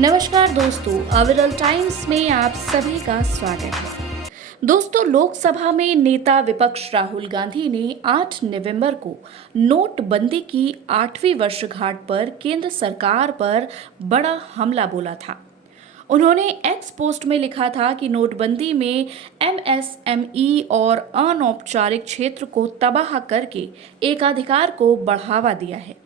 नमस्कार दोस्तों, अविरल टाइम्स में आप सभी का स्वागत है। दोस्तों, लोकसभा में नेता विपक्ष राहुल गांधी ने 8 नवंबर को नोटबंदी की 8वीं वर्षगांठ पर केंद्र सरकार पर बड़ा हमला बोला था। उन्होंने एक्स पोस्ट में लिखा था कि नोटबंदी में एमएसएमई और अनौपचारिक क्षेत्र को तबाह करके एकाधिकार को बढ़ावा दिया है।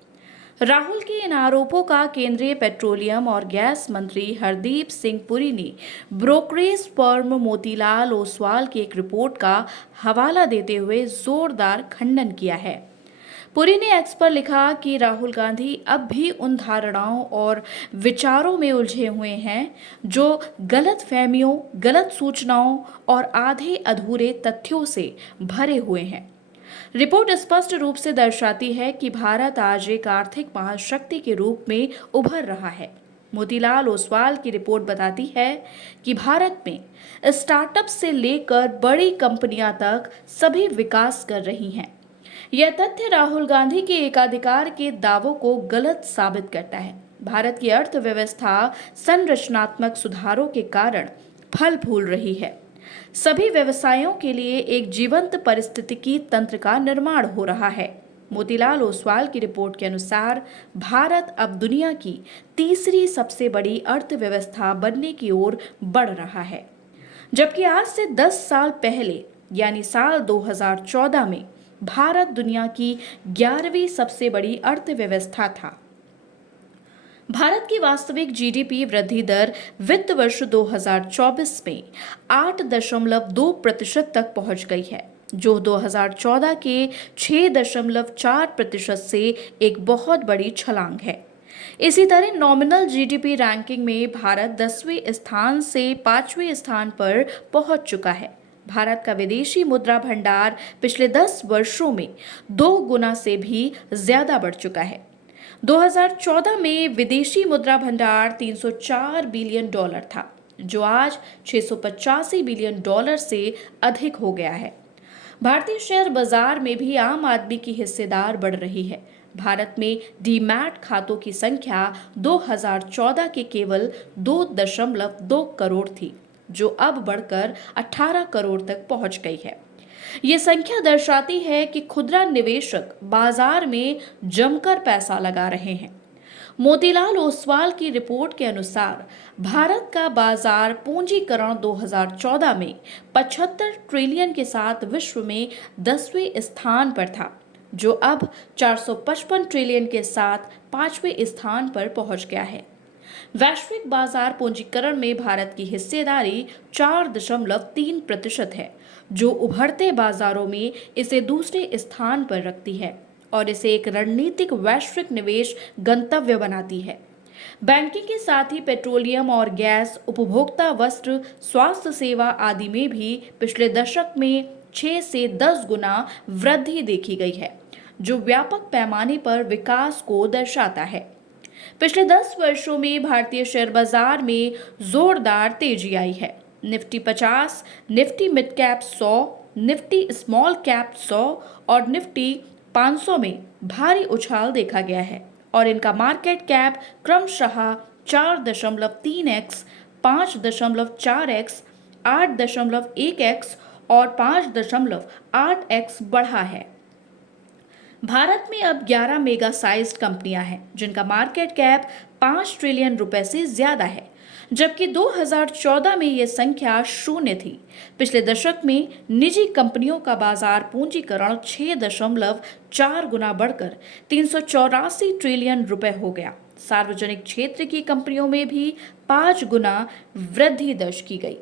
राहुल के इन आरोपों का केंद्रीय पेट्रोलियम और गैस मंत्री हरदीप सिंह पुरी ने ब्रोकरेज फर्म मोतीलाल ओसवाल की एक रिपोर्ट का हवाला देते हुए जोरदार खंडन किया है। पुरी ने एक्स पर लिखा कि राहुल गांधी अब भी उन धारणाओं और विचारों में उलझे हुए हैं जो गलत फहमियों, गलत सूचनाओं और आधे अधूरे तथ्यों से भरे हुए हैं। रिपोर्ट स्पष्ट रूप से दर्शाती है कि भारत आज एक आर्थिक महाशक्ति के रूप में उभर रहा है। मोतीलाल ओसवाल की रिपोर्ट बताती है कि भारत में स्टार्टअप से लेकर बड़ी कंपनियां तक सभी विकास कर रही हैं। यह तथ्य राहुल गांधी के एकाधिकार के दावों को गलत साबित करता है। भारत की अर्थव्यवस्था संरचनात्मक सुधारों के कारण फल फूल रही है। सभी व्यवसायों के लिए एक जीवंत पारिस्थितिकी तंत्र का निर्माण हो रहा है। मोतीलाल ओसवाल की रिपोर्ट के अनुसार भारत अब दुनिया की तीसरी सबसे बड़ी अर्थव्यवस्था बनने की ओर बढ़ रहा है, जबकि आज से 10 साल पहले यानी साल 2014 में भारत दुनिया की 11वीं सबसे बड़ी अर्थव्यवस्था था। भारत की वास्तविक जीडीपी वृद्धि दर वित्त वर्ष 2024 में 8.2% तक पहुंच गई है, जो 2014 के 6.4% से एक बहुत बड़ी छलांग है। इसी तरह नॉमिनल जीडीपी रैंकिंग में भारत 10वें स्थान से 5वें स्थान पर पहुंच चुका है। भारत का विदेशी मुद्रा भंडार पिछले 10 वर्षों में 2 गुना से भी ज्यादा बढ़ चुका है। 2014 में विदेशी मुद्रा भंडार 304 बिलियन डॉलर था, जो आज 685 बिलियन डॉलर से अधिक हो गया है। भारतीय शेयर बाजार में भी आम आदमी की हिस्सेदार बढ़ रही है। भारत में डीमैट खातों की संख्या 2014 के केवल 2.2 करोड़ थी, जो अब बढ़कर 18 करोड़ तक पहुंच गई है। ये संख्या दर्शाती है कि खुदरा निवेशक बाजार में जमकर पैसा लगा रहे हैं। मोतीलाल ओसवाल की रिपोर्ट के अनुसार भारत का बाजार पूंजीकरण 2014 में 75 ट्रिलियन के साथ विश्व में 10वें स्थान पर था, जो अब 455 ट्रिलियन के साथ 5वें स्थान पर पहुंच गया है। वैश्विक बाजार पूंजीकरण में भारत की हिस्सेदारी 4.3% है, जो उभरते बाजारों में इसे दूसरे स्थान पर रखती है और इसे एक रणनीतिक वैश्विक निवेश गंतव्य बनाती है। बैंकिंग के साथ ही पेट्रोलियम और गैस, उपभोक्ता वस्त्र, स्वास्थ्य सेवा आदि में भी पिछले दशक में 6 से 10 गुना वृद्धि देखी गई है, जो व्यापक पैमाने पर विकास को दर्शाता है। पिछले 10 वर्षों में भारतीय शेयर बाजार में जोरदार तेजी आई है। Nifty 50, Nifty mid cap 100, Nifty small cap 100 और निफ्टी 500 में भारी उछाल देखा गया है और इनका मार्केट कैप क्रमशः 4.3x, 5.4x, 8.1x और 5.8x बढ़ा है। भारत में अब 11 मेगा साइज्ड कंपनियां हैं, जिनका मार्केट कैप 5 ट्रिलियन रुपए से ज्यादा है, जबकि 2014 में यह संख्या 0 थी। पिछले दशक में निजी कंपनियों का बाजार पूंजीकरण 6.4 गुना बढ़कर 384 ट्रिलियन रुपए हो गया। सार्वजनिक क्षेत्र की कंपनियों में भी 5 गुना वृद्धि दर्ज की गई।